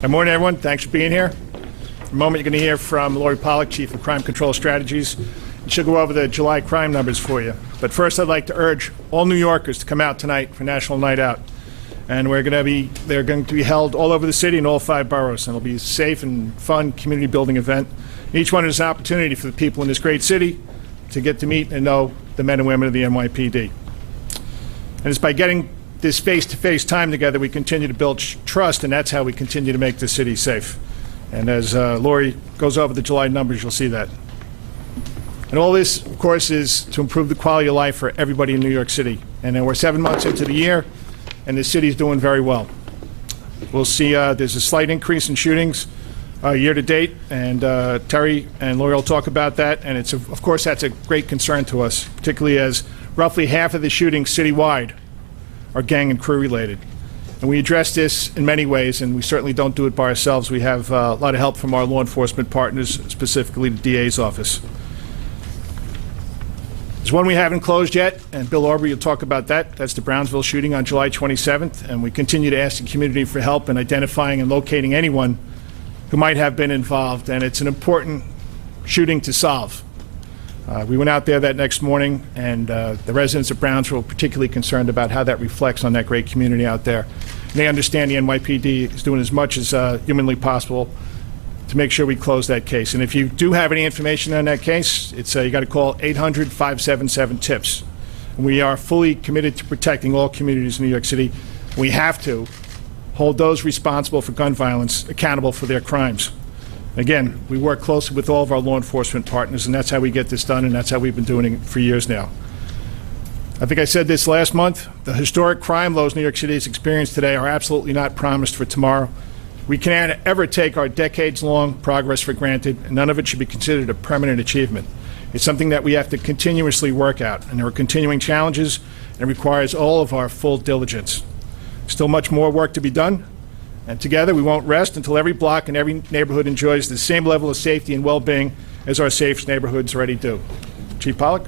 Good morning, everyone. Thanks for being here. In a moment, you're going to hear from Lori Pollack, Chief of Crime Control Strategies, and she'll go over the July crime numbers for you. But first, I'd like to urge all New Yorkers to come out tonight for National Night Out. And they're going to be held all over the city in all 5 boroughs. And it'll be a safe and fun community-building event. Each one is an opportunity for the people in this great city to get to meet and know the men and women of the NYPD. And it's by getting this face-to-face time together, we continue to build trust, and that's how we continue to make the city safe. And as Lori goes over the July numbers, you'll see that. And all this, of course, is to improve the quality of life for everybody in New York City. And then we're 7 months into the year, and the city's doing very well. We'll see there's a slight increase in shootings year to date, and Terry and Lori will talk about that. And it's, of course, that's a great concern to us, particularly as roughly half of the shootings citywide are gang and crew related. And we address this in many ways, and we certainly don't do it by ourselves. We have a lot of help from our law enforcement partners, specifically the DA's office. There's one we haven't closed yet, and Bill Aubrey will talk about that. That's the Brownsville shooting on July 27th, and we continue to ask the community for help in identifying and locating anyone who might have been involved, and it's an important shooting to solve. We went out there that next morning, and the residents of Brownsville were particularly concerned about how that reflects on that great community out there. And they understand the NYPD is doing as much as humanly possible to make sure we close that case. And if you do have any information on that case, it's you got to call 800-577-TIPS. And we are fully committed to protecting all communities in New York City. We have to hold those responsible for gun violence accountable for their crimes. Again, we work closely with all of our law enforcement partners, and that's how we get this done, and that's how we've been doing it for years now. I think I said this last month. The historic crime lows New York City has experienced today are absolutely not promised for tomorrow. We can't ever take our decades-long progress for granted, and none of it should be considered a permanent achievement. It's something that we have to continuously work out, and there are continuing challenges, and it requires all of our full diligence. Still much more work to be done. And together, we won't rest until every block and every neighborhood enjoys the same level of safety and well-being as our safe neighborhoods already do. Chief Pollack.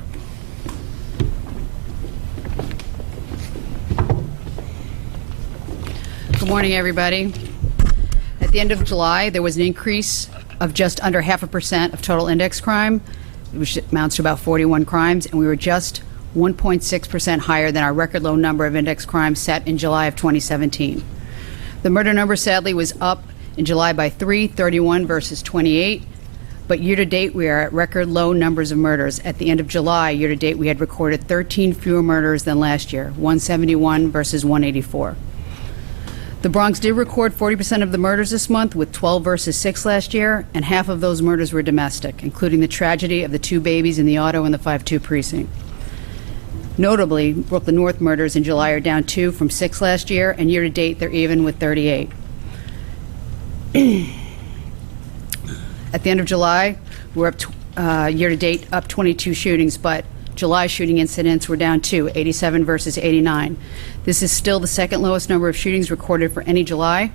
Good morning, everybody. At the end of July, there was an increase of just under 0.5% of total index crime, which amounts to about 41 crimes, and we were just 1.6% higher than our record low number of index crimes set in July of 2017. The murder number, sadly, was up in July by 31 versus 28. But year-to-date, we are at record low numbers of murders. At the end of July, year-to-date, we had recorded 13 fewer murders than last year, 171 versus 184. The Bronx did record 40% of the murders this month, with 12 versus 6 last year, and half of those murders were domestic, including the tragedy of the 2 babies in the auto in the 5-2 precinct. Notably, Brooklyn North murders in July are down 2 from 6 last year, and year-to-date they're even with 38. At the end of July, we're up year-to-date up 22 shootings, but July shooting incidents were down 2, 87 versus 89. This is still the second lowest number of shootings recorded for any July.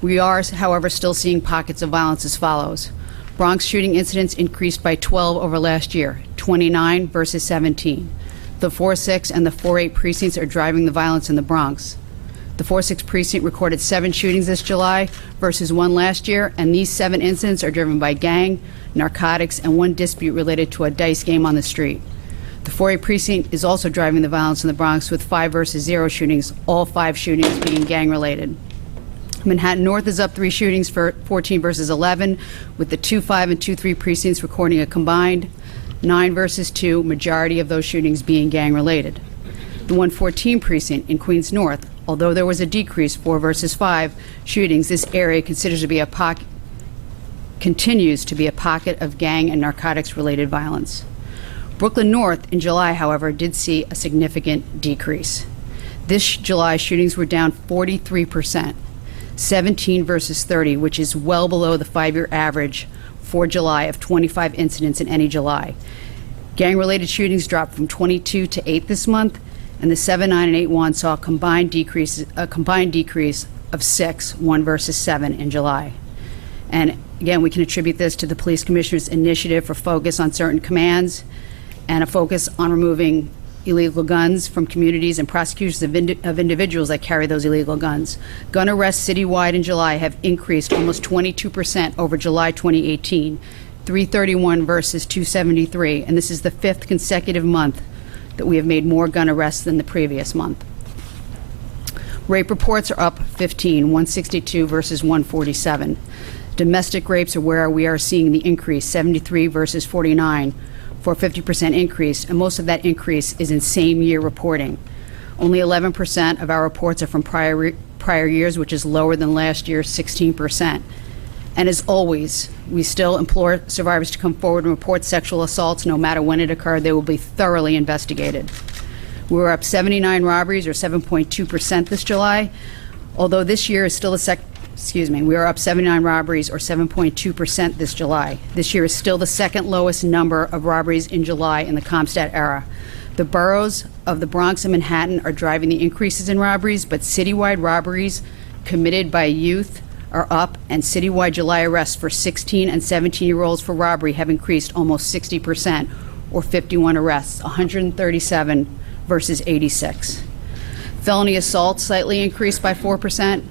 We are, however, still seeing pockets of violence as follows. Bronx shooting incidents increased by 12 over last year, 29 versus 17. The 4-6 and the 4-8 precincts are driving the violence in the Bronx. The 4-6 precinct recorded 7 shootings this July versus 1 last year, and these 7 incidents are driven by gang, narcotics, and 1 dispute related to a dice game on the street. The 4-8 precinct is also driving the violence in the Bronx with 5 versus 0 shootings, all 5 shootings being gang-related. Manhattan North is up 3 shootings for 14 versus 11, with the 2-5 and 2-3 precincts recording a combined 9 versus 2, majority of those shootings being gang-related. The 114 precinct in Queens North, although there was a decrease, 4 versus 5 shootings, this area continues to be a pocket of gang and narcotics-related violence. Brooklyn North in July, however, did see a significant decrease. This July, shootings were down 43%, 17 versus 30, which is well below the 5-year average for July of 25 incidents in any July. Gang-related shootings dropped from 22 to 8 this month, and the 7, 9, and 8-1 saw a combined decrease of 6, 1 versus 7 in July. And again, we can attribute this to the police commissioner's initiative for focus on certain commands and a focus on removing illegal guns from communities and prosecutions of individuals that carry those illegal guns. Gun arrests citywide in July have increased almost 22% over July 2018, 331 versus 273, and this is the 5th consecutive month that we have made more gun arrests than the previous month. Rape reports are up 15, 162 versus 147. Domestic rapes are where we are seeing the increase, 73 versus 49, for a 50% increase, and most of that increase is in same-year reporting. Only 11% of our reports are from prior years, which is lower than last year's 16%. And as always, we still implore survivors to come forward and report sexual assaults no matter when it occurred. They will be thoroughly investigated. We were up 79 robberies, or 7.2% this July, although this year is still we are up 79 robberies, or 7.2% this July. This year is still the second lowest number of robberies in July in the Comstat era. The boroughs of the Bronx and Manhattan are driving the increases in robberies, but citywide robberies committed by youth are up, and citywide July arrests for 16 and 17-year-olds for robbery have increased almost 60%, or 51 arrests, 137 versus 86. Felony assault slightly increased by 4%.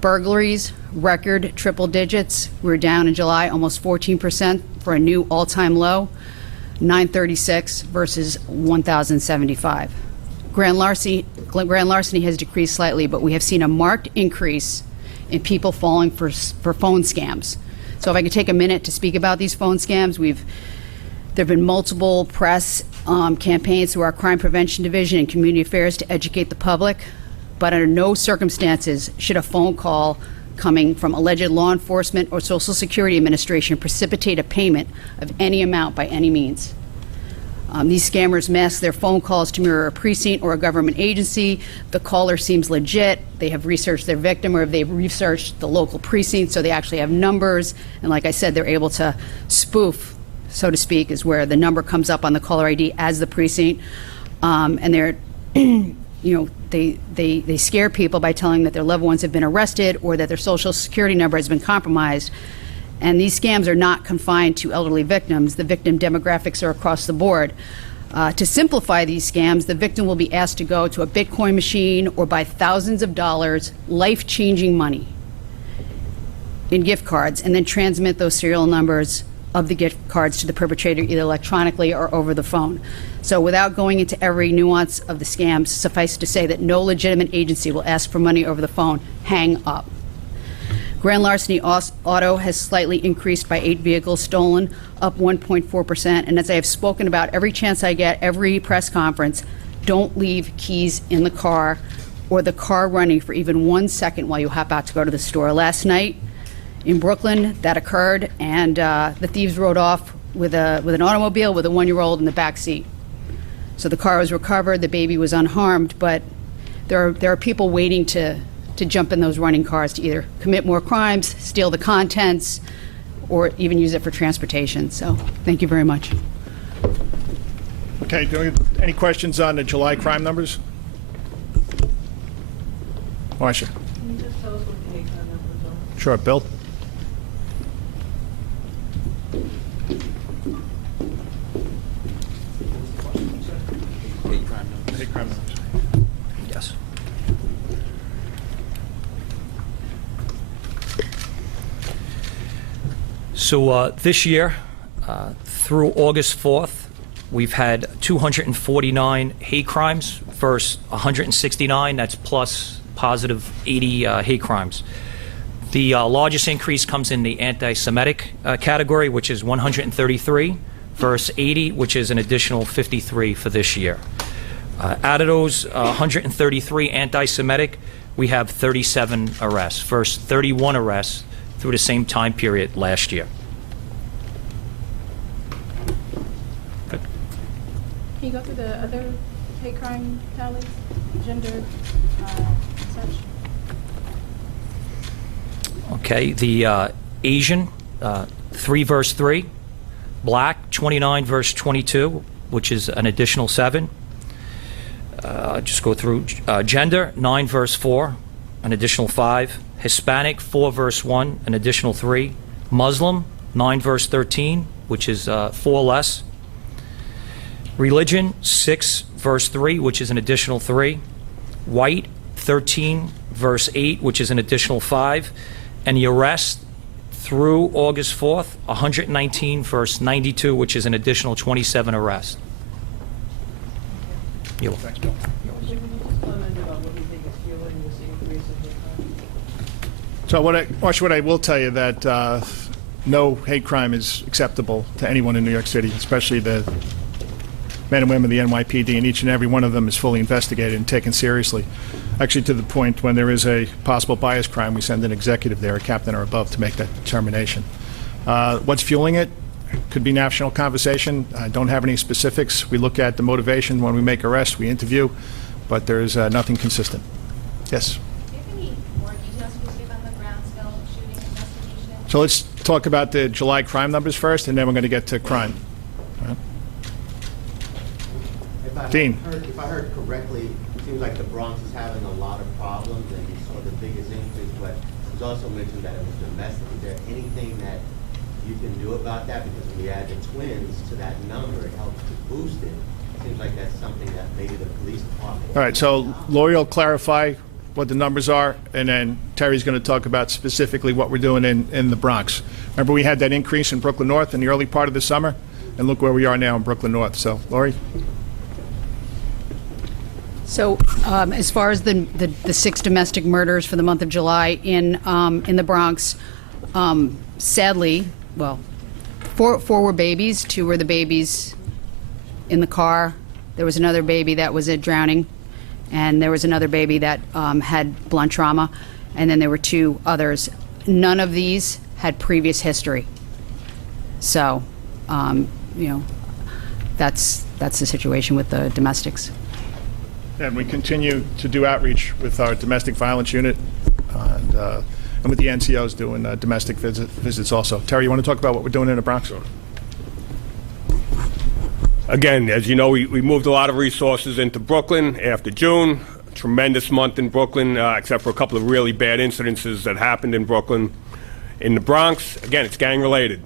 Burglaries, record triple digits. We're down in July almost 14% for a new all-time low, 936 versus 1,075. Grand larceny has decreased slightly, but we have seen a marked increase in people falling for phone scams. So if I could take a minute to speak about these phone scams, there have been multiple press campaigns through our Crime Prevention Division and Community Affairs to educate the public, but under no circumstances should a phone call coming from alleged law enforcement or Social Security Administration precipitate a payment of any amount by any means. These scammers mask their phone calls to mirror a precinct or a government agency. The caller seems legit. They have researched their victim, or they've researched the local precinct, so they actually have numbers. And like I said, they're able to spoof, so to speak, is where the number comes up on the caller ID as the precinct. And they're they scare people by telling that their loved ones have been arrested or that their Social Security number has been compromised. And these scams are not confined to elderly victims. The victim demographics are across the board. To simplify these scams, the victim will be asked to go to a Bitcoin machine or buy thousands of dollars, life-changing money, in gift cards, and then transmit those serial numbers of the gift cards to the perpetrator either electronically or over the phone. So without going into every nuance of the scams, suffice to say that no legitimate agency will ask for money over the phone. Hang up. Grand larceny auto has slightly increased by 8 vehicles stolen, up 1.4%. And as I have spoken about every chance I get, every press conference, don't leave keys in the car or the car running for even 1 second while you hop out to go to the store. Last night in Brooklyn, that occurred, and the thieves rode off with an automobile with a 1-year-old in the back seat. So the car was recovered, the baby was unharmed, but there are people waiting to jump in those running cars to either commit more crimes, steal the contents, or even use it for transportation. So thank you very much. Okay, any questions on the July crime numbers? Marcia. Can you just tell us what the hate crime numbers are? Sure, Bill. Hate crime numbers. Yes. So this year, through August 4th, we've had 249 hate crimes versus 169. That's plus positive 80 hate crimes. The largest increase comes in the anti-Semitic category, which is 133 versus 80, which is an additional 53 for this year. Out of those 133 anti-Semitic, we have 37 arrests versus 31 arrests through the same time period last year. Good. Can you go through the other hate crime tallies, gender, such? Okay, the Asian, 3 versus 3. Black, 29 versus 22, which is an additional 7. Just go through gender, 9 versus 4, an additional 5. Hispanic, 4 versus 1, an additional 3. Muslim, 9 versus 13, which is 4 less. Religion, 6, verse 3, which is an additional 3. White, 13, verse 8, which is an additional 5. And the arrest through August 4th, 119, verse 92, which is an additional 27 arrests. You're welcome. Thanks, Bill. So what I will tell you that no hate crime is acceptable to anyone in New York City, especially the men and women of the NYPD, and each and every one of them is fully investigated and taken seriously. Actually, to the point when there is a possible bias crime, we send an executive there, a captain or above, to make that determination. What's fueling it? Could be national conversation. I don't have any specifics. We look at the motivation when we make arrests, we interview, but there is nothing consistent. Yes? Do you have any more details you can give on the Brownsville shooting investigation? So let's talk about the July crime numbers first, and then we're going to get to crime. Dean. If I heard correctly, it seems like the Bronx is having a lot of problems, and you saw the biggest increase, but it was also mentioned that it was domestic. Is there anything that you can do about that? Because when you add the twins to that number, it helps to boost it. It seems like that's something that maybe the police department... All right, so Lori will clarify what the numbers are, and then Terry's going to talk about specifically what we're doing in the Bronx. Remember, we had that increase in Brooklyn North in the early part of the summer, and look where we are now in Brooklyn North. So, Lori? So, as far as the 6 domestic murders for the month of July in the Bronx, sadly, well, 4 were babies. 2 were the babies in the car. There was another baby that was drowning, and there was another baby that had blunt trauma, and then there were 2 others. None of these had previous history. So, you know, that's the situation with the domestics. And we continue to do outreach with our domestic violence unit and with the NCOs doing domestic visits also. Terry, you want to talk about what we're doing in the Bronx? Again, as you know, we moved a lot of resources into Brooklyn after June. Tremendous month in Brooklyn, except for a couple of really bad incidences that happened in Brooklyn. In the Bronx, again, it's gang-related.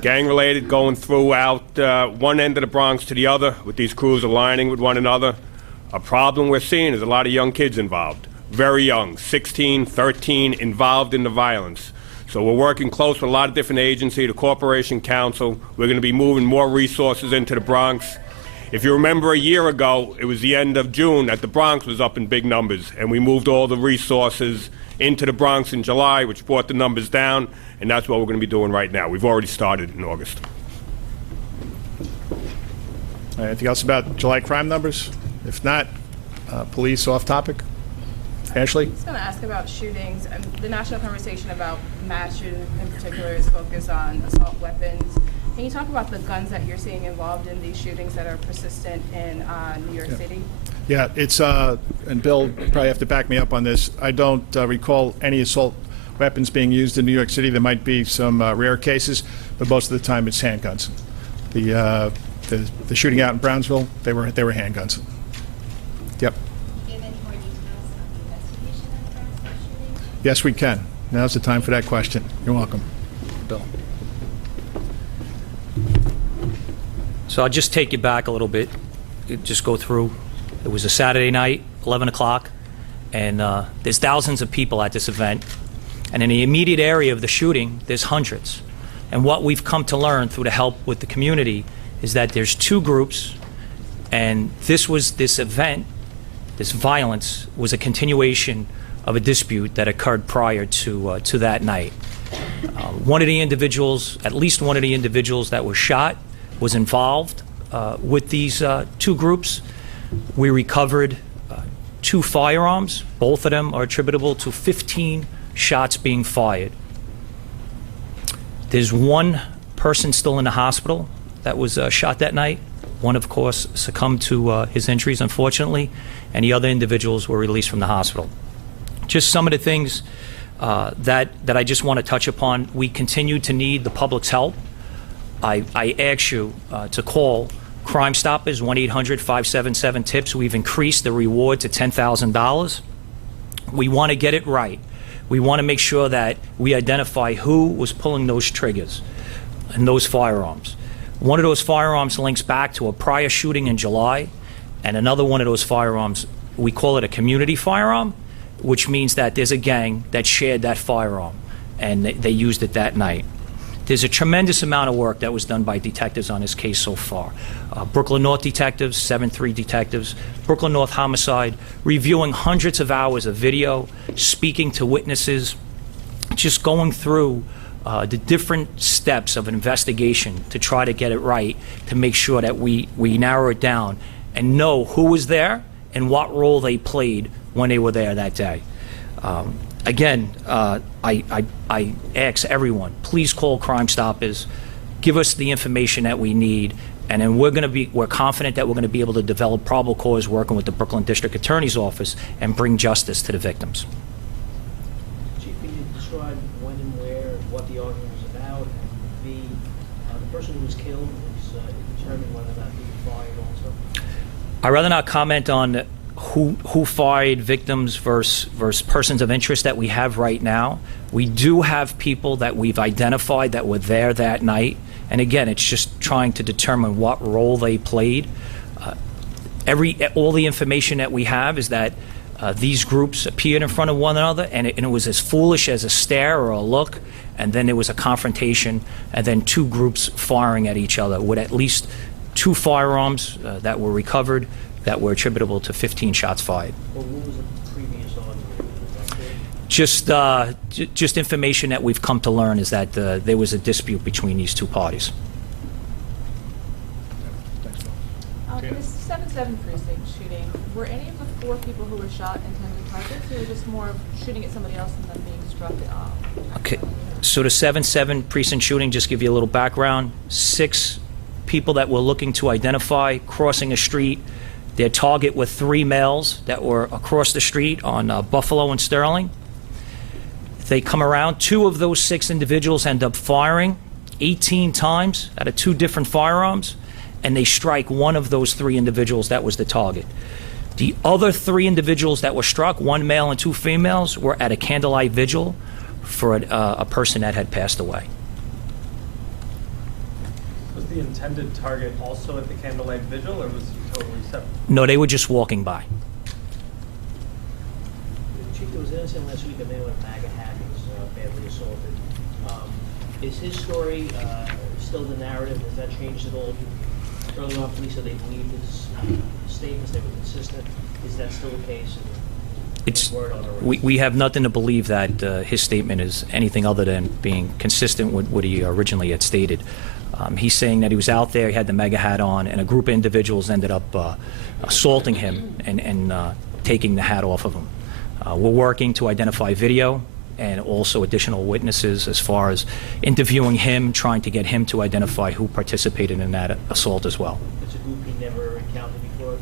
Gang-related, going throughout one end of the Bronx to the other, with these crews aligning with one another. A problem we're seeing is a lot of young kids involved, very young, 16, 13, involved in the violence. So we're working close with a lot of different agencies, the Corporation Council. We're going to be moving more resources into the Bronx. If you remember a year ago, it was the end of June that the Bronx was up in big numbers, and we moved all the resources into the Bronx in July, which brought the numbers down, and that's what we're going to be doing right now. We've already started in August. Anything else about July crime numbers? If not, police off topic. Ashley? I was going to ask about shootings. The national conversation about mass shootings in particular is focused on assault weapons. Can you talk about the guns that you're seeing involved in these shootings that are persistent in New York City? Yeah, it's, and Bill probably have to back me up on this. I don't recall any assault weapons being used in New York City. There might be some rare cases, but most of the time it's handguns. The shooting out in Brownsville, they were handguns. Yep. Do you have any more details on the investigation of the Brownsville shooting? Yes, we can. Now's the time for that question. You're welcome. Bill. So I'll just take you back a little bit. Just go through. It was a Saturday night, 11 o'clock, and there's thousands of people at this event. And in the immediate area of the shooting, there's hundreds. And what we've come to learn through the help with the community is that there's 2 groups, and this event, this violence, was a continuation of a dispute that occurred prior to that night. One of the individuals, at least one of the individuals that was shot, was involved with these 2 groups. We recovered 2 firearms. Both of them are attributable to 15 shots being fired. There's 1 person still in the hospital that was shot that night. One, of course, succumbed to his injuries, unfortunately, and the other individuals were released from the hospital. Just some of the things that I just want to touch upon. We continue to need the public's help. I ask you to call Crime Stoppers, 1-800-577-TIPS. We've increased the reward to $10,000. We want to get it right. We want to make sure that we identify who was pulling those triggers and those firearms. One of those firearms links back to a prior shooting in July, and another one of those firearms, we call it a community firearm, which means that there's a gang that shared that firearm, and they used it that night. There's a tremendous amount of work that was done by detectives on this case so far. Brooklyn North detectives, 7-3 detectives, Brooklyn North Homicide, reviewing hundreds of hours of video, speaking to witnesses, just going through the different steps of an investigation to try to get it right, to make sure that we narrow it down and know who was there and what role they played when they were there that day. Again, I ask everyone, please call Crime Stoppers, give us the information that we need, and then we're confident that we're going to be able to develop probable cause working with the Brooklyn District Attorney's Office and bring justice to the victims. Chief, can you describe when and where, what the argument was about, and the person who was killed was determined whether that he was fired also? I'd rather not comment on who fired victims versus persons of interest that we have right now. We do have people that we've identified that were there that night, and again, it's just trying to determine what role they played. All the information that we have is that these groups appeared in front of one another, and it was as foolish as a stare or a look, and then there was a confrontation, and then two groups firing at each other with at least 2 firearms that were recovered that were attributable to 15 shots fired. Well, what was the previous argument? Is that clear? Just information that we've come to learn is that there was a dispute between these two parties. In the 7-7 precinct shooting, were any of the 4 people who were shot intended targets, or just more of shooting at somebody else and then being struck? Okay, so the 7-7 precinct shooting, just give you a little background, 6 people that we're looking to identify crossing a street. Their target were 3 males that were across the street on Buffalo and Sterling. They come around. 2 of those 6 individuals end up firing 18 times out of 2 different firearms, and they strike one of those 3 individuals that was the target. The other 3 individuals that were struck, 1 male and 2 females, were at a candlelight vigil for a person that had passed away. Was the intended target also at the candlelight vigil, or was he totally separate? No, they were just walking by. Chief, there was an incident last week, a man with a MAGA hat who was badly assaulted. Is his story still the narrative? Has that changed at all? Early on, police said they believed his statements, they were consistent. Is that still the case? We have nothing to believe that his statement is anything other than being consistent with what he originally had stated. He's saying that he was out there, he had the MAGA hat on, and a group of individuals ended up assaulting him and taking the hat off of him. We're working to identify video and also additional witnesses as far as interviewing him, trying to get him to identify who participated in that assault as well. It's a group he never encountered before?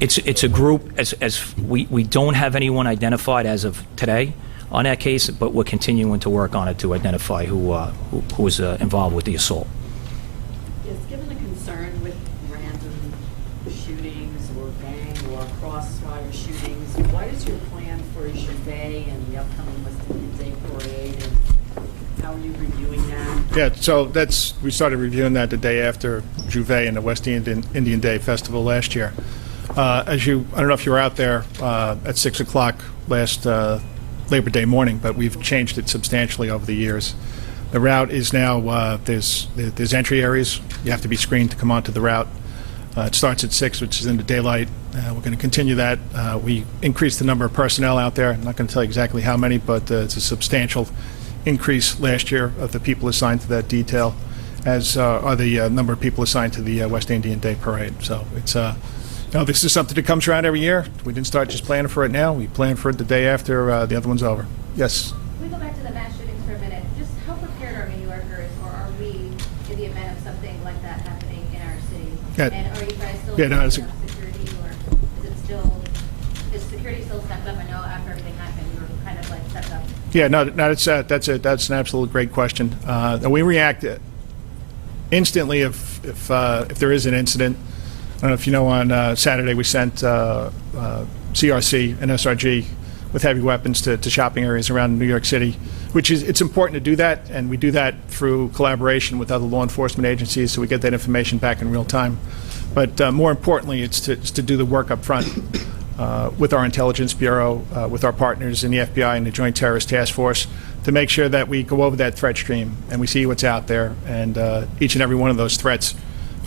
It's a group, as we don't have anyone identified as of today on that case, but we're continuing to work on it to identify who was involved with the assault. Yes, given the concern with random shootings or gang or crossfire shootings, what is your plan for Juvet and the upcoming West Indian Day Parade, and how are you reviewing that? Yeah, so we started reviewing that the day after Juvet and the West Indian Day Festival last year. I don't know if you were out there at 6 o'clock last Labor Day morning, but we've changed it substantially over the years. The route is now, there's entry areas. You have to be screened to come onto the route. It starts at 6, which is in the daylight. We're going to continue that. We increased the number of personnel out there. I'm not going to tell you exactly how many, but it's a substantial increase last year of the people assigned to that detail, as are the number of people assigned to the West Indian Day Parade. So it's this is something that comes around every year. We didn't start just planning for it now. We plan for it the day after the other one's over. Yes? Can we go back to the mass shootings for a minute? Just how prepared are New Yorkers, or are we in the event of something like that happening in our city? Yeah. And are you guys still Yeah, no, doing it's enough security, or is security still stepped up? I know after everything happened, we were kind of like stepped up. Yeah, no, that's an absolute great question. And we react instantly if there is an incident. I don't know if you know, on Saturday we sent CRC and SRG with heavy weapons to shopping areas around New York City, it's important to do that, and we do that through collaboration with other law enforcement agencies, so we get that information back in real time. But more importantly, it's to do the work up front with our Intelligence Bureau, with our partners in the FBI and the Joint Terrorist Task Force, to make sure that we go over that threat stream and we see what's out there, and each and every one of those threats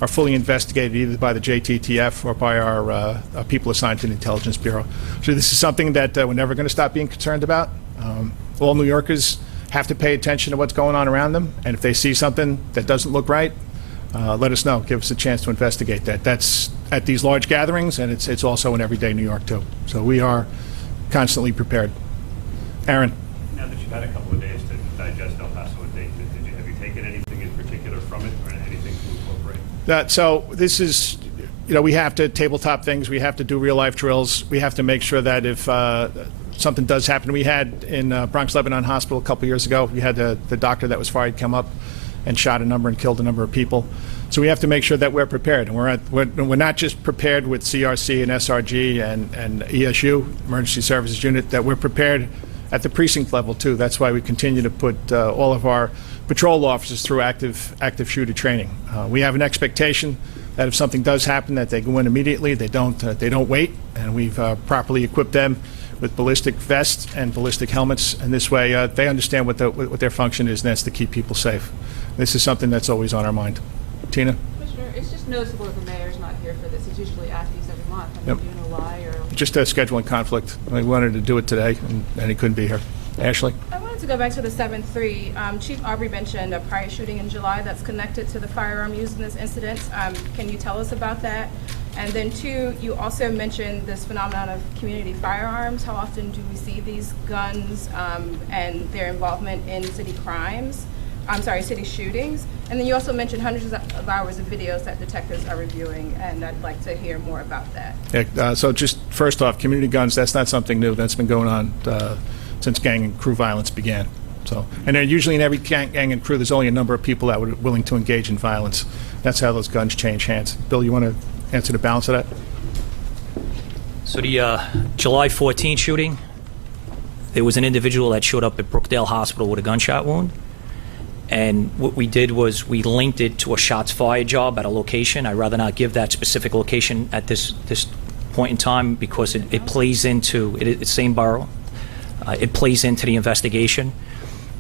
are fully investigated either by the JTTF or by our people assigned to the Intelligence Bureau. So this is something that we're never going to stop being concerned about. All New Yorkers have to pay attention to what's going on around them, and if they see something that doesn't look right, let us know. Give us a chance to investigate that. That's at these large gatherings, and it's also in everyday New York, too. So we are constantly prepared. Aaron. Now that you've had a couple of days to digest El Paso and Dayton, have you taken anything in particular from it or anything to incorporate? So this is, we have to tabletop things. We have to do real-life drills. We have to make sure that if something does happen, we had in Bronx Lebanon Hospital a couple years ago, we had the doctor that was fired come up and shot a number and killed a number of people. So we have to make sure that we're prepared. And we're not just prepared with CRC and SRG and ESU, Emergency Services Unit, that we're prepared at the precinct level, too. That's why we continue to put all of our patrol officers through active shooter training. We have an expectation that if something does happen, that they go in immediately. They don't wait, and we've properly equipped them with ballistic vests and ballistic helmets, and this way they understand what their function is, and that's to keep people safe. This is something that's always on our mind. Tina? Commissioner, it's just noticeable that the mayor's not here for this. He's usually at these every month. Yep. Do you know why? Or Just a scheduling conflict. We wanted to do it today, and he couldn't be here. Ashley? I wanted to go back to the 7-3. Chief Aubrey mentioned a prior shooting in July that's connected to the firearm used in this incident. Can you tell us about that? And then 2, you also mentioned this phenomenon of community firearms. How often do we see these guns and their involvement in city crimes? City shootings. And then you also mentioned hundreds of hours of videos that detectives are reviewing, and I'd like to hear more about that. Yeah, so just first off, community guns, that's not something new. That's been going on since gang and crew violence began. So, and then usually in every gang and crew, there's only a number of people that were willing to engage in violence. That's how those guns change hands. Bill, you want to answer the balance of that? So the July 14 shooting, there was an individual that showed up at Brookdale Hospital with a gunshot wound. And what we did was we linked it to a shots fired job at a location. I'd rather not give that specific location at this point in time because it plays into, it's the same borough. It plays into the investigation.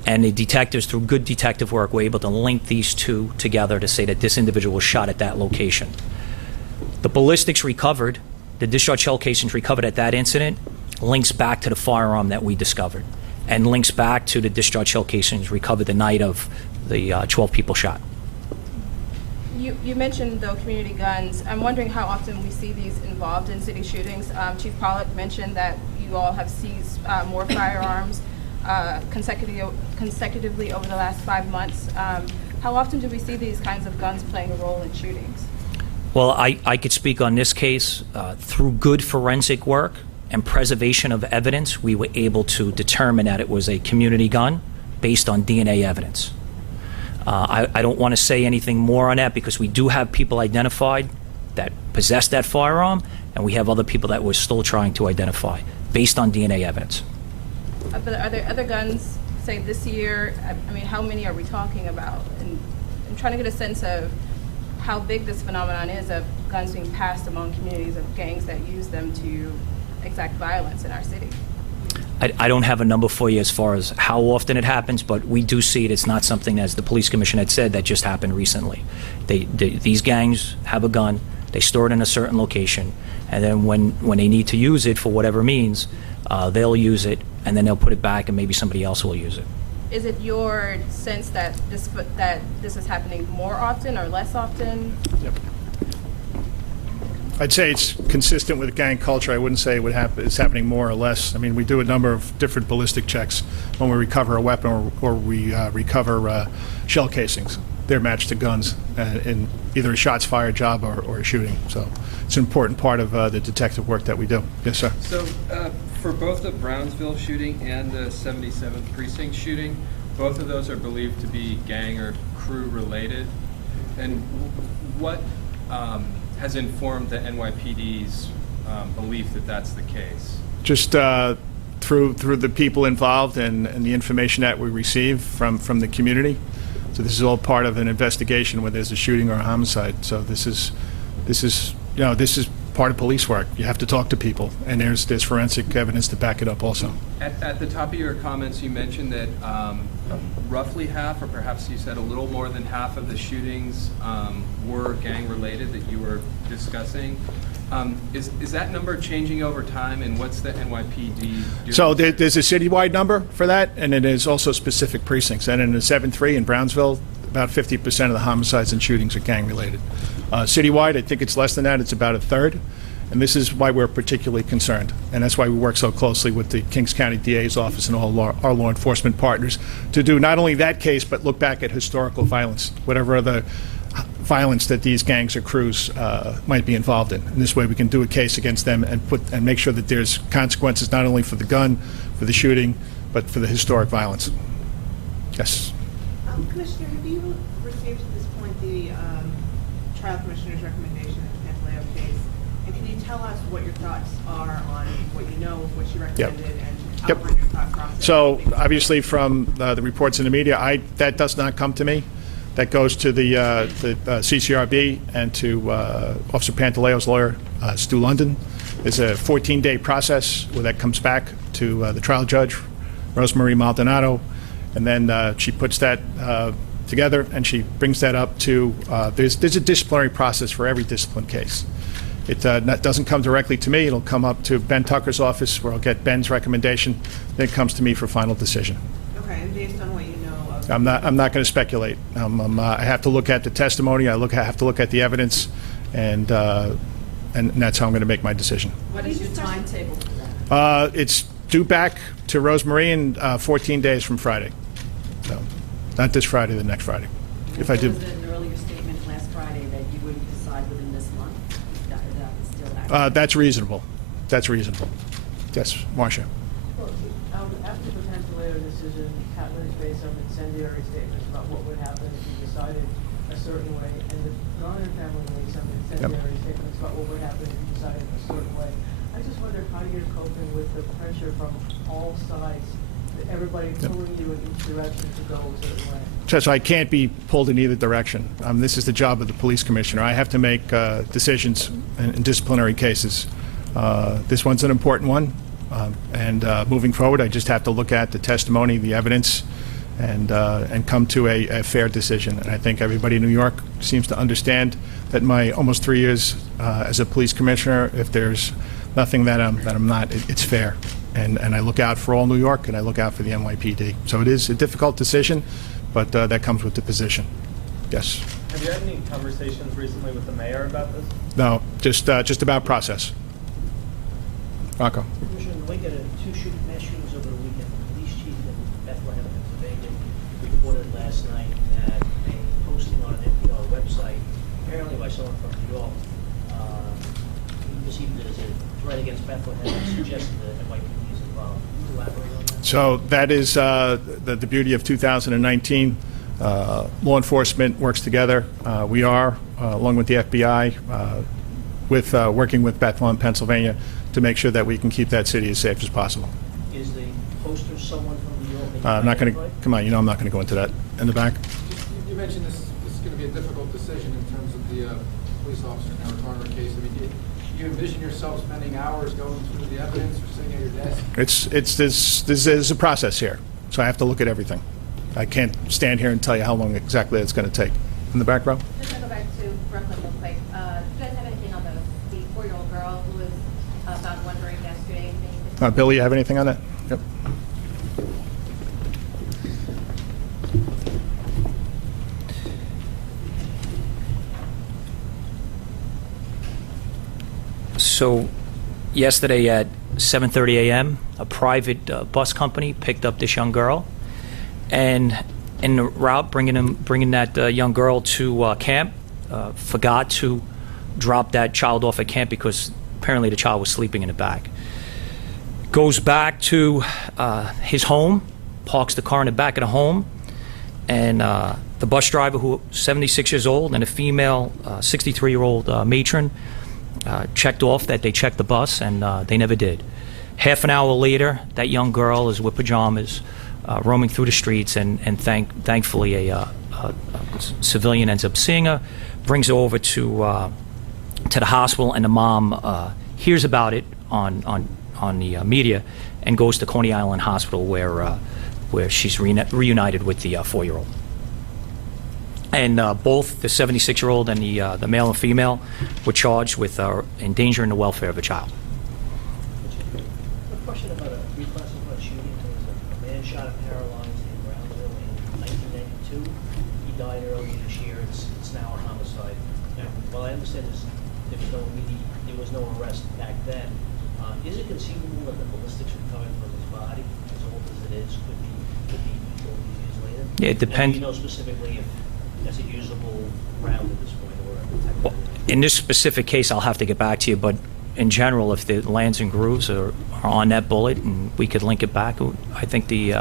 And the detectives, through good detective work, were able to link these two together to say that this individual was shot at that location. The ballistics recovered, the discharge shell casings recovered at that incident, links back to the firearm that we discovered, and links back to the discharge shell casings recovered the night of the 12 people shot. You mentioned, though, community guns. I'm wondering how often we see these involved in city shootings. Chief Pollack mentioned that you all have seized more firearms consecutively over the last 5 months. How often do we see these kinds of guns playing a role in shootings? Well, I could speak on this case. Through good forensic work and preservation of evidence, we were able to determine that it was a community gun based on DNA evidence. I don't want to say anything more on that because we do have people identified that possessed that firearm, and we have other people that we're still trying to identify based on DNA evidence. But are there other guns, say, this year? I mean, how many are we talking about? And I'm trying to get a sense of how big this phenomenon is of guns being passed among communities of gangs that use them to exact violence in our city. I don't have a number for you as far as how often it happens, but we do see it. It's not something, as the police commissioner had said, that just happened recently. These gangs have a gun, they store it in a certain location, and then when they need to use it for whatever means, they'll use it, and then they'll put it back, and maybe somebody else will use it. Is it your sense that this is happening more often or less often? Yep. I'd say it's consistent with gang culture. I wouldn't say it's happening more or less. I mean, we do a number of different ballistic checks when we recover a weapon or we recover shell casings. They're matched to guns in either a shots fired job or a shooting. So it's an important part of the detective work that we do. Yes, sir. So for both the Brownsville shooting and the 77th Precinct shooting, both of those are believed to be gang or crew related. And what has informed the NYPD's belief that that's the case? Just through the people involved and the information that we receive from the community. So this is all part of an investigation when there's a shooting or a homicide. So this is part of police work. You have to talk to people, and there's forensic evidence to back it up also. At the top of your comments, you mentioned that roughly half, or perhaps you said a little more than half of the shootings were gang-related that you were discussing. Is that number changing over time, and what's the NYPD doing? So there's a citywide number for that, and then there's also specific precincts. And in the 7-3 in Brownsville, about 50% of the homicides and shootings are gang-related. Citywide, I think it's less than that. It's about a third. And this is why we're particularly concerned. And that's why we work so closely with the Kings County DA's office and all our law enforcement partners to do not only that case, but look back at historical violence, whatever other violence that these gangs or crews might be involved in. And this way we can do a case against them and make sure that there's consequences not only for the gun, for the shooting, but for the historic violence. Yes. Commissioner, have you received at this point the trial commissioner's recommendation in the Pantaleo case? And can you tell us what your thoughts are on what you know of what she recommended and outline your thought process? So obviously from the reports in the media, that does not come to me. That goes to the CCRB and to Officer Pantaleo's lawyer, Stu London. There's a 14-day process where that comes back to the trial judge, Rosemarie Maldonado, and then she puts that together and she brings that up to, there's a disciplinary process for every discipline case. It doesn't come directly to me. It'll come up to Ben Tucker's office where I'll get Ben's recommendation. Then it comes to me for final decision. Okay, and based on what you know of... I'm not going to speculate. I have to look at the testimony. I have to look at the evidence, and that's how I'm going to make my decision. What is your timetable for that? It's due back to Rosemarie in 14 days from Friday. So, not this Friday, the next Friday. If I do. There was an earlier statement last Friday that you would decide within this month. That is still accurate. That's reasonable. That's reasonable. Yes, Marcia. Well, after the Pantaleo decision, Catlin has made some incendiary statements about what would happen if you decided a certain way, and the Garner family made some incendiary statements about what would happen if you decided a certain way. I just wonder how you're coping with the pressure from all sides, everybody pulling you in each direction to go a certain way. So I can't be pulled in either direction. This is the job of the police commissioner. I have to make decisions in disciplinary cases. This one's an important one. And moving forward, I just have to look at the testimony, the evidence, and come to a fair decision. And I think everybody in New York seems to understand that my almost 3 years as a police commissioner, if there's nothing that I'm not, it's fair. And I look out for all New York, and I look out for the NYPD. So it is a difficult decision, but that comes with the position. Yes. Have you had any conversations recently with the mayor about this? No, just about process. Rocco. Commissioner, in the wake of the two mass shootings over the weekend, the police chief in Bethlehem, Pennsylvania, reported last night that a posting on an NPR website, apparently by someone from New York, perceived it as a threat against Bethlehem and suggested that NYPD is involved. Can you elaborate on that? So that is the beauty of 2019. Law enforcement works together. We are, along with the FBI, working with Bethlehem, Pennsylvania, to make sure that we can keep that city as safe as possible. Is the poster someone from New York? I'm not going to, come on, I'm not going to go into that. In the back? You mentioned this is going to be a difficult decision in terms of the police officer in our Garner case. I mean, do you envision yourself spending hours going through the evidence or sitting at your desk? This is a process here, so I have to look at everything. I can't stand here and tell you how long exactly it's going to take. In the back row? Just to go back to Brooklyn real quick, do you guys have anything on the 4-year-old girl who was found wandering yesterday? Billy, you have anything on that? Yep. So yesterday at 7:30 a.m., a private bus company picked up this young girl, and in the route bringing that young girl to camp, forgot to drop that child off at camp because apparently the child was sleeping in the back. Goes back to his home, parks the car in the back of the home, and the bus driver, who 76 years old, and a female 63-year-old matron checked off that they checked the bus, and they never did. Half an hour later, that young girl is with pajamas, roaming through the streets, and thankfully a civilian ends up seeing her, brings her over to the hospital, and the mom hears about it on the media and goes to Coney Island Hospital where she's reunited with the 4-year-old. And both the 76-year-old and the male and female were charged with endangering the welfare of a child. A question about a reclassified shooting. There was a man shot and paralyzed in Brownsville in 1992. He died earlier this year. It's now a homicide. Now, while I understand there was no arrest back then, is it conceivable that the ballistics recovered from his body, as old as it is, could be all these years later? Yeah, it depends. Do you know specifically if that's a usable round at this point, or In this specific case, I'll have to get back to you, but in general, if the lands and grooves are on that bullet and we could link it back, I think the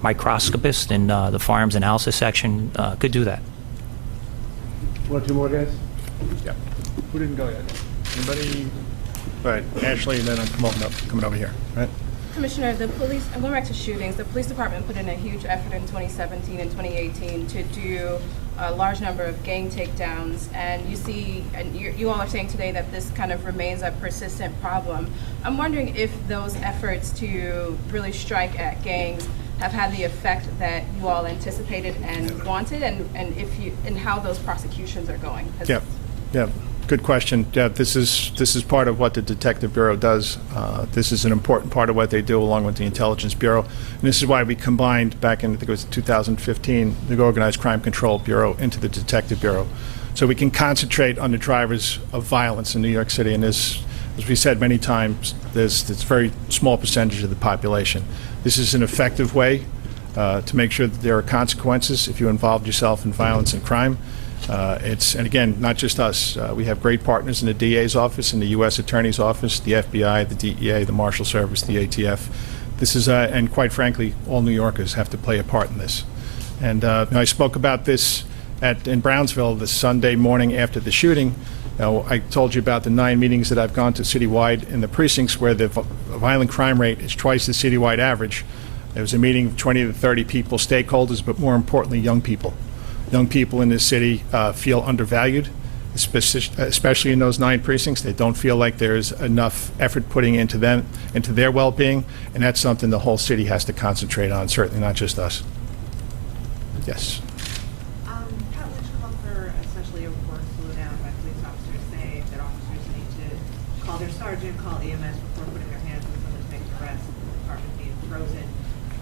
microscopist in the firearms analysis section could do that. One or two more guys? Yeah. Who didn't go yet? Anybody? All right, Ashley, and then I'm coming over here, right? Commissioner, the police, I'm going back to shootings. The police department put in a huge effort in 2017 and 2018 to do a large number of gang takedowns, and you see, and you all are saying today that this kind of remains a persistent problem. I'm wondering if those efforts to really strike at gangs have had the effect that you all anticipated and wanted, and how those prosecutions are going. Yeah. Good question. Yeah, this is part of what the Detective Bureau does. This is an important part of what they do along with the Intelligence Bureau. And this is why we combined back in, I think it was 2015, the Organized Crime Control Bureau into the Detective Bureau. So we can concentrate on the drivers of violence in New York City. And this, as we said many times, there's a very small percentage of the population. This is an effective way to make sure that there are consequences if you involved yourself in violence and crime. And again, not just us. We have great partners in the DA's office, in the U.S. Attorney's Office, the FBI, the DEA, the Marshal Service, the ATF. This is, and quite frankly, all New Yorkers have to play a part in this. And I spoke about this in Brownsville the Sunday morning after the shooting. I told you about the 9 meetings that I've gone to citywide in the precincts where the violent crime rate is twice the citywide average. There was a meeting of 20 to 30 people, stakeholders, but more importantly, young people. Young people in this city feel undervalued, especially in those 9 precincts. They don't feel like there's enough effort putting into their well-being, and that's something the whole city has to concentrate on, certainly not just us. Yes. Pat Lynch called for essentially a work slowdown by police officers, saying that officers need to call their sergeant, call EMS before putting their hands on someone to make an arrest, with the department being frozen.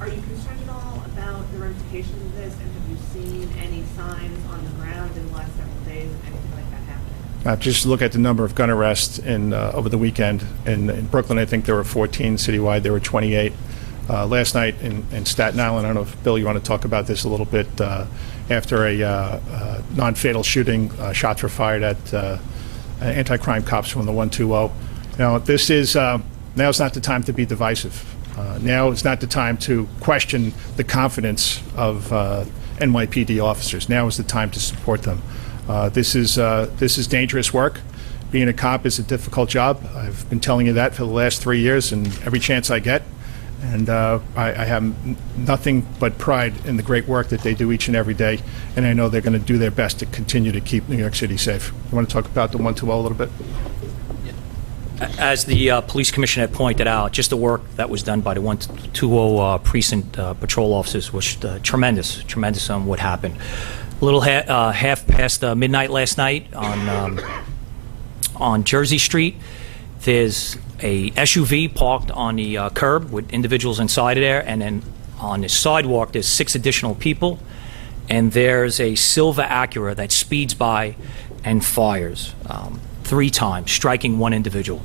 Are you concerned at all about the ramifications of this, and have you seen any signs on the ground in the last several days of anything like that happening? Just look at the number of gun arrests over the weekend. In Brooklyn, I think there were 14. Citywide, there were 28. Last night in Staten Island, I don't know if, Bill, you want to talk about this a little bit, after a non-fatal shooting, shots were fired at anti-crime cops from the 120. Now, now's not the time to be divisive. Now is not the time to question the confidence of NYPD officers. Now is the time to support them. This is dangerous work. Being a cop is a difficult job. I've been telling you that for the last 3 years, and every chance I get. And I have nothing but pride in the great work that they do each and every day, and I know they're going to do their best to continue to keep New York City safe. You want to talk about the 120 a little bit? As the police commissioner had pointed out, just the work that was done by the 120 precinct patrol officers was tremendous on what happened. A little half past midnight last night on Jersey Street, there's a SUV parked on the curb with individuals inside of there, and then on the sidewalk there's 6 additional people, and there's a silver Acura that speeds by and fires 3 times, striking 1 individual.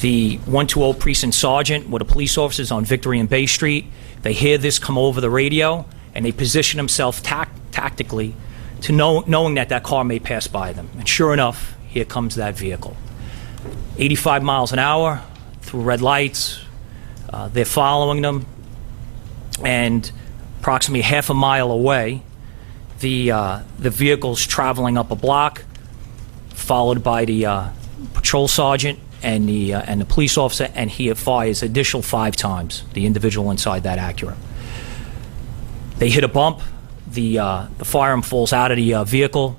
The 120 precinct sergeant with the police officers on Victory and Bay Street, they hear this come over the radio, and they position themselves tactically to knowing that car may pass by them. And sure enough, here comes that vehicle. 85 miles an hour through red lights. They're following them, and approximately half a mile away, the vehicle's traveling up a block, followed by the patrol sergeant and the police officer, and he fires additional 5 times, the individual inside that Acura. They hit a bump. The firearm falls out of the vehicle.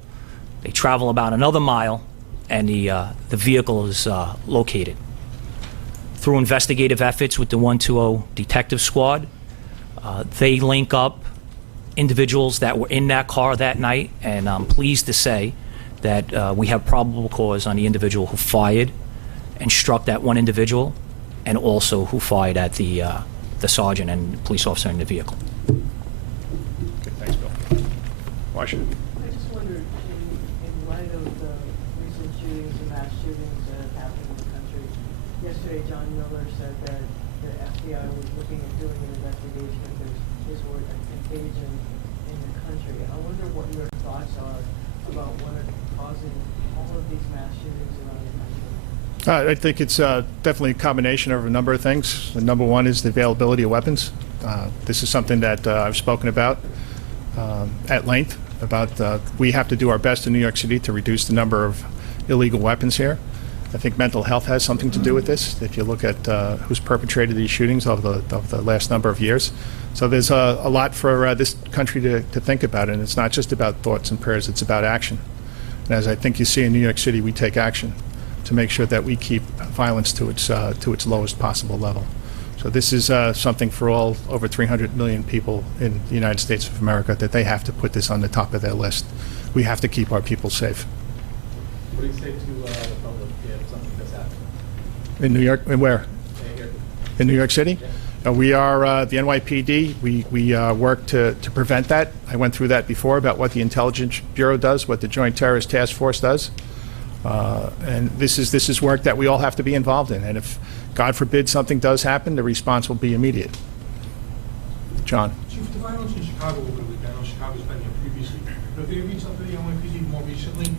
They travel about another mile, and the vehicle is located. Through investigative efforts with the 120 detective squad, they link up individuals that were in that car that night, and I'm pleased to say that we have probable cause on the individual who fired and struck that one individual, and also who fired at the sergeant and police officer in the vehicle. Okay, thanks, Bill. Washington. I just wondered, in light of the recent shootings and mass shootings that have happened in the country, yesterday John Miller said that the FBI was looking at doing an investigation if there's disorder and contagion in the country. I wonder what your thoughts are about what are causing all of these mass shootings around the country. I think it's definitely a combination of a number of things. The number one is the availability of weapons. This is something that I've spoken about at length, about we have to do our best in New York City to reduce the number of illegal weapons here. I think mental health has something to do with this, if you look at who's perpetrated these shootings over the last number of years. So there's a lot for this country to think about, and it's not just about thoughts and prayers, it's about action. And as I think you see in New York City, we take action to make sure that we keep violence to its lowest possible level. So this is something for all over 300 million people in the United States of America, that they have to put this on the top of their list. We have to keep our people safe. What do you say to the public if something does happen? In New York, and where? Here. In New York City? Yeah. We are the NYPD. We work to prevent that. I went through that before about what the Intelligence Bureau does, what the Joint Terrorist Task Force does. And this is work that we all have to be involved in. And if, God forbid, something does happen, the response will be immediate. John. Chief, the violence in Chicago over the weekend, I know Chicago's been here previously, but have they reached out to the NYPD more recently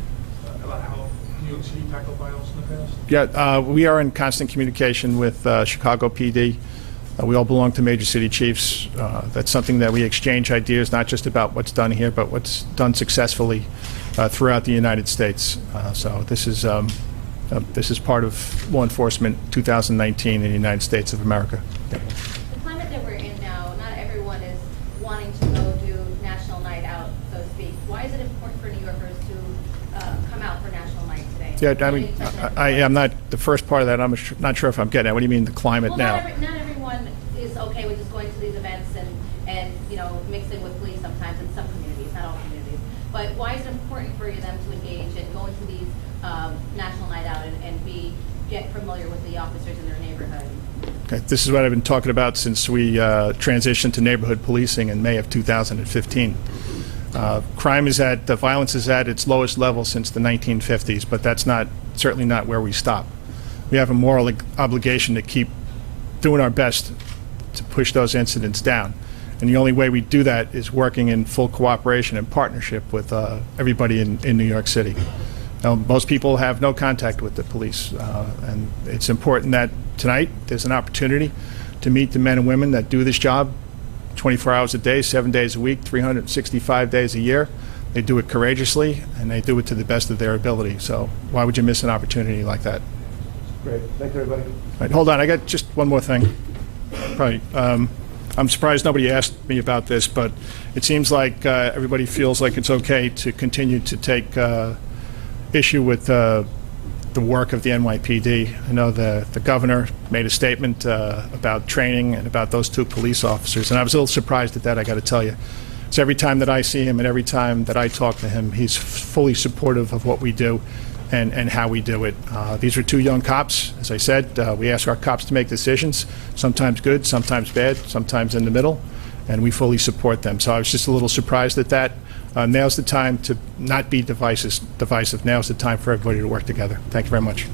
about how New York City tackled violence in the past? Yeah, we are in constant communication with Chicago PD. We all belong to major city chiefs. That's something that we exchange ideas, not just about what's done here, but what's done successfully throughout the United States. So this is part of law enforcement 2019 in the United States of America. Yep. The climate that we're in now, not everyone is wanting to go do National Night Out, so to speak. Why is it important for New Yorkers to come out for National Night today? Yeah, I mean, I'm not, the first part of that, I'm not sure if I'm getting at. What do you mean, the climate well, now? Not everyone is okay with just going to these events and you know, mixing with police sometimes in some communities, not all communities. But why is it important for them to engage and go into these National Night Out and get familiar with the officers in their neighborhood? Okay, this is what I've been talking about since we transitioned to neighborhood policing in May of 2015. Violence is at its lowest level since the 1950s, but that's certainly not where we stop. We have a moral obligation to keep doing our best to push those incidents down. And the only way we do that is working in full cooperation and partnership with everybody in New York City. Now, most people have no contact with the police, and it's important that tonight there's an opportunity to meet the men and women that do this job 24 hours a day, 7 days a week, 365 days a year. They do it courageously, and they do it to the best of their ability. So why would you miss an opportunity like that? Great. Thank you, everybody. All right, hold on. I got just one more thing. Probably. I'm surprised nobody asked me about this, but it seems like everybody feels like it's okay to continue to take issue with the work of the NYPD. I know the governor made a statement about training and about those 2 police officers, and I was a little surprised at that, I got to tell you. So every time that I see him and every time that I talk to him, he's fully supportive of what we do and how we do it. These are 2 young cops. As I said, we ask our cops to make decisions, sometimes good, sometimes bad, sometimes in the middle, and we fully support them. So I was just a little surprised at that. Now's the time to not be divisive. Now's the time for everybody to work together. Thank you very much.